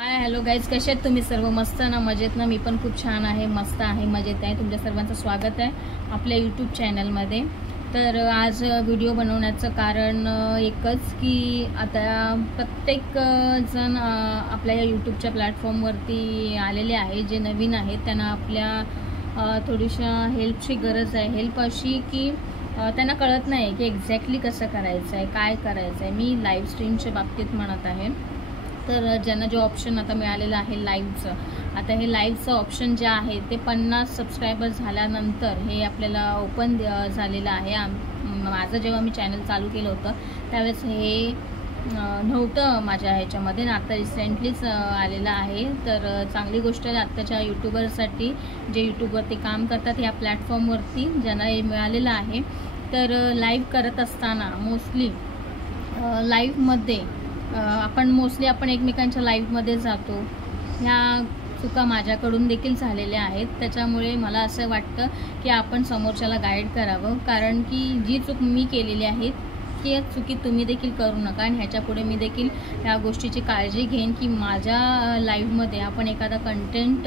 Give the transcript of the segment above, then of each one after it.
Hi hello guys, कसे आहेत तुम्ही सर्व? मस्त ना, मजेत ना? मी पण खूप छान आहे, मस्त आहे, मजेत आहे. तुमच्या सर्वांचं स्वागत आहे आपल्या यूट्यूब चॅनलमध्ये. तर आज व्हिडिओ बनवण्याचं कारण एकच की आता प्रत्येक जण आपल्या या यूट्यूबच्या प्लॅटफॉर्मवरती आलेले आहे. जे नवीन आहेत त्यांना आपल्या थोडीशा हेल्पची गरज आहे. हेल्प अशी की त्यांना कळत नाही की एक्झॅक्टली कसं करायचं आहे, काय करायचं आहे. मी लाईव्ह स्ट्रीमच्या बाबतीत म्हणत आहे. तर ज्यांना जो ऑप्शन आता मिळालेलं आहे लाईव्हचं, आता हे लाईव्हचं ऑप्शन जे आहे ते 50 सबस्क्रायबर्स झाल्यानंतर हे आपल्याला ओपन झालेलं आहे. माझं जेव्हा मी चॅनल चालू केलं होतं त्यावेळेस हे नव्हतं माझ्या ह्याच्यामध्ये, आता रिसेंटलीच आलेलं आहे. तर चांगली गोष्ट आहे आत्ताच्या यूट्यूबरसाठी, जे यूट्यूबवरती काम करतात या प्लॅटफॉर्मवरती, ज्यांना हे मिळालेलं आहे. तर लाईव्ह करत असताना मोस्टली लाईव्हमध्ये आपण एकमेकांच्या लाईव्हमध्ये जातो. ह्या चुका माझ्याकडून देखील झालेल्या आहेत. त्याच्यामुळे मला असं वाटतं की आपण समोरच्याला गाईड करावं, कारण की जी चूक मी केलेली आहे ती चुकी तुम्ही देखील करू नका. आणि ह्याच्यापुढे मी देखील ह्या गोष्टीची काळजी घेईन की माझ्या लाईव्हमध्ये आपण एखादा कंटेंट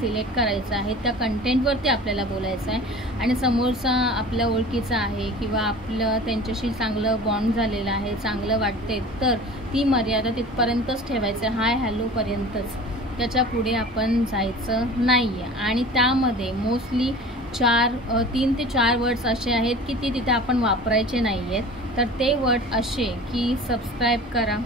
सिलेक्ट करायचा आहे, त्या कंटेंटवरती आपल्याला बोलायचं आहे. आणि समोरचा आपल्या ओळखीचा आहे किंवा आपलं त्यांच्याशी चांगलं बॉन्ड झालेलं आहे, चांगलं वाटते, तर ती मर्यादा तिथपर्यंतच ठेवायचं, हाय हॅलोपर्यंतच. त्याच्या पुढे आपण जायचं नाही आहे. आणि त्यामध्ये मोस्टली 3 ते 4 वर्ड्स असे आहेत की ते तिथे आपण वापरायचे नाही आहेत. तर ते वर्ड असे की सबस्क्राईब करा,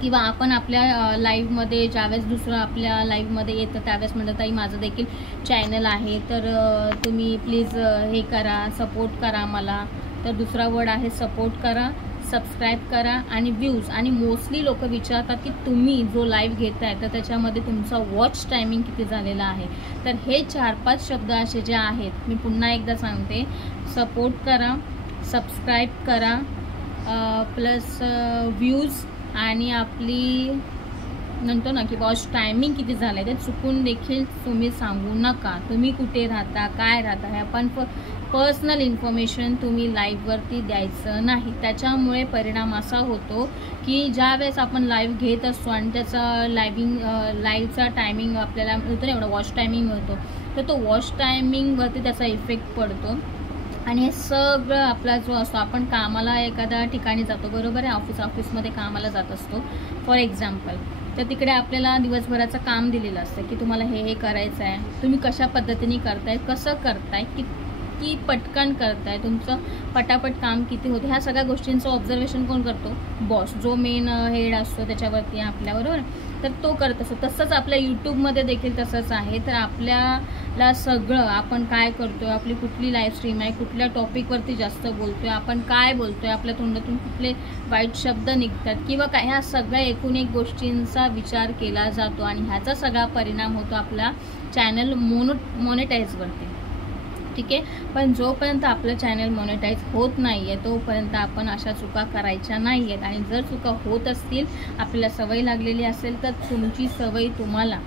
किंवा आपण आपल्या लाईव्हमध्ये ज्यावेळेस दुसरं आपल्या लाईव्हमध्ये येतं त्यावेळेस म्हणतात ताई माझं देखील चॅनल आहे, तर तुम्ही प्लीज हे करा, सपोर्ट करा मला. तर दुसरा वर्ड आहे सपोर्ट करा, सबस्क्राईब करा आणि व्ह्यूज. आणि मोस्टली लोक विचारतात की तुम्ही जो लाईव्ह घेताय तर त्याच्यामध्ये तुमचा वॉच टायमिंग किती झालेला आहे. तर हे 4-5 शब्द असे जे आहेत, मी पुन्हा एकदा सांगते, सपोर्ट करा, सबस्क्राईब करा, प्लस व्ह्यूज, आणि आपली म्हणतो ना की वॉच टायमिंग किती झालं आहे ते चुकून देखील तुम्ही सांगू नका. तुम्ही कुठे राहता, काय राहता, हे आपण पर्सनल इन्फॉर्मेशन तुम्ही लाईव्हवरती द्यायचं नाही. त्याच्यामुळे परिणाम असा होतो की ज्या वेळेस आपण लाईव्ह घेत असतो आणि त्याचा लाईव्हचा टायमिंग आपल्याला मिळतो ना, एवढा वॉच टायमिंग मिळतो, तर तो वॉच टायमिंगवरती त्याचा इफेक्ट पडतो. आणि हे सगळं आपला जो असतो, आपण कामाला एखाद्या ठिकाणी जातो, बरोबर आहे, ऑफिसमध्ये कामाला जात असतो फॉर एक्झाम्पल. तर तिकडे आपल्याला दिवसभराचं काम दिलेलं असतं की तुम्हाला हे करायचं आहे. तुम्ही कशा पद्धतीने करताय, कसं करताय, किती पटकन करताय, तुमचं पटापट काम किती होते, ह्या सगळ्या गोष्टींचं ऑब्झर्वेशन कोण करतो? बॉस, जो मेन हेड असतो त्याच्यावरती आपल्याबरोबर, तर तो करत असतो. तसंच आपल्या यूट्यूबमध्ये देखील तसंच आहे. तर आपल्याला सगळं आपण काय करतोय, आपली कुठली लाईव्ह स्ट्रीम आहे, कुठल्या टॉपिकवरती जास्त बोलतोय, आपण काय बोलतोय, आपल्या तोंडातून कुठले वाईट शब्द निघतात किंवा काय, ह्या सगळ्या एकूण एक गोष्टींचा विचार केला जातो. आणि ह्याचा सगळा परिणाम होतो आपला चॅनल मॉनिटाईजवरती. ठीक आहे, पण जोपर्यंत आपलं चॅनल मॉनिटाईज होत नाही आहे तोपर्यंत आपण अशा चुका करायच्या नाही आहेत. आणि जर चुका होत असतील, आपल्याला सवय लागलेली असेल, तर तुमची सवय तुम्हाला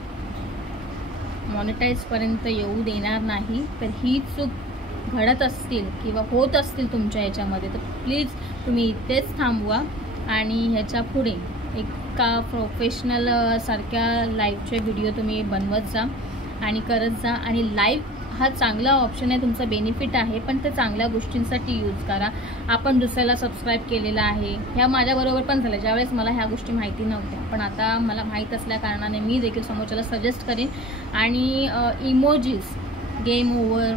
मॉनिटाईजपर्यंत येऊ देणार नाही. तर ही चूक घडत असतील किंवा होत असतील तुमच्या ह्याच्यामध्ये, तर प्लीज तुम्ही इथेच थांबवा आणि ह्याच्या पुढे एका प्रोफेशनल सारख्या लाईव्हचे व्हिडिओ तुम्ही बनवत जा आणि करत जा. आणि लाईव्ह हा चांगला ऑप्शन आहे, तुमचा बेनिफिट आहे, पण ते चांगल्या गोष्टींसाठी यूज करा. आपण दुसऱ्याला सबस्क्राईब केलेलं आहे, ह्या माझ्याबरोबर पण झालं, ज्यावेळेस मला ह्या गोष्टी माहिती नव्हत्या, पण आता मला माहीत असल्या कारणाने मी देखील समोरच्याला सजेस्ट करेन. आणि इमोजीज, गेम ओव्हर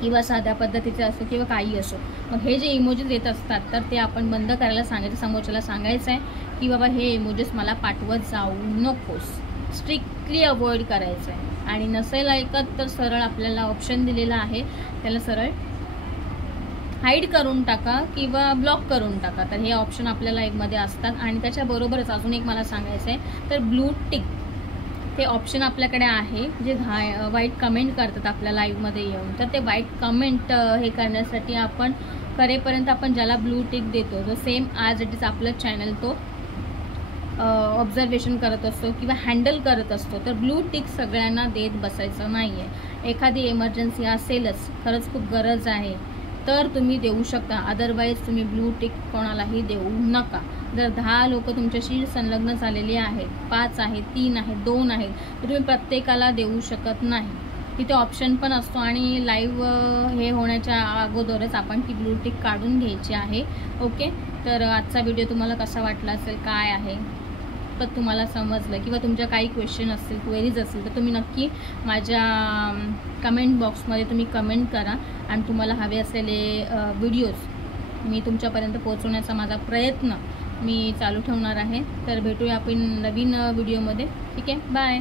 किंवा साध्या पद्धतीचे असो किंवा काही असो, मग हे जे इमोजीज येत असतात तर ते आपण बंद करायला सांगायचं, समोरच्याला सांगायचं आहे की बाबा हे इमोजीज मला पाठवत जाऊ नकोस, स्ट्रिक्टली अवॉइड करायचं आहे. आणि नसेल ऐकत तर सरळ आपल्याला ऑप्शन दिलेला आहे, त्याला सरळ हाईड करून टाका किंवा ब्लॉक करून टाका. तर हे ऑप्शन आपल्याला एकमध्ये असतात. आणि त्याच्याबरोबरच अजून एक मला सांगायचं आहे, तर ब्लू टिक ते ऑप्शन आपल्याकडे आहे. जे वाईट कमेंट करतात आपल्या लाईव्हमध्ये येऊन, तर ते वाईट कमेंट हे करण्यासाठी आपण करेपर्यंत आपण ज्याला ब्लू टिक देतो तो सेम ॲज इट इज आपलं चॅनल तो ऑब्झर्वेशन करत असतो किंवा हँडल करत असतो. तर ब्लू टिक सगळ्यांना देत बसायचं नाही आहे. एखादी इमर्जन्सी असेलच, खरंच खूप गरज आहे, तर तुम्ही देऊ शकता, अदरवाईज तुम्ही ब्लू टिक कोणालाही देऊ नका. जर 10 लोक तुमच्याशी संलग्न झालेली आहेत, 5 आहेत, 3 आहेत, 2 आहेत, तर तुम्ही प्रत्येकाला देऊ शकत नाही. तिथे ऑप्शन पण असतो आणि लाईव्ह हे होण्याच्या अगोदरच आपण ती ब्लू टिक काढून घ्यायची आहे. ओके, तर आजचा व्हिडिओ तुम्हाला कसा वाटला असेल, काय आहे तर तुम्हाला समजलं किंवा तुमच्या काही क्वेश्चन असतील, क्वेरीज असतील, तर तुम्ही नक्की माझ्या कमेंट बॉक्समध्ये तुम्ही कमेंट करा आणि तुम्हाला हवे असलेले व्हिडिओज मी तुमच्यापर्यंत पोहोचवण्याचा माझा प्रयत्न मी चालू ठेवणार आहे. तर भेटूया आपण नवीन व्हिडिओमध्ये. ठीक आहे, बाय.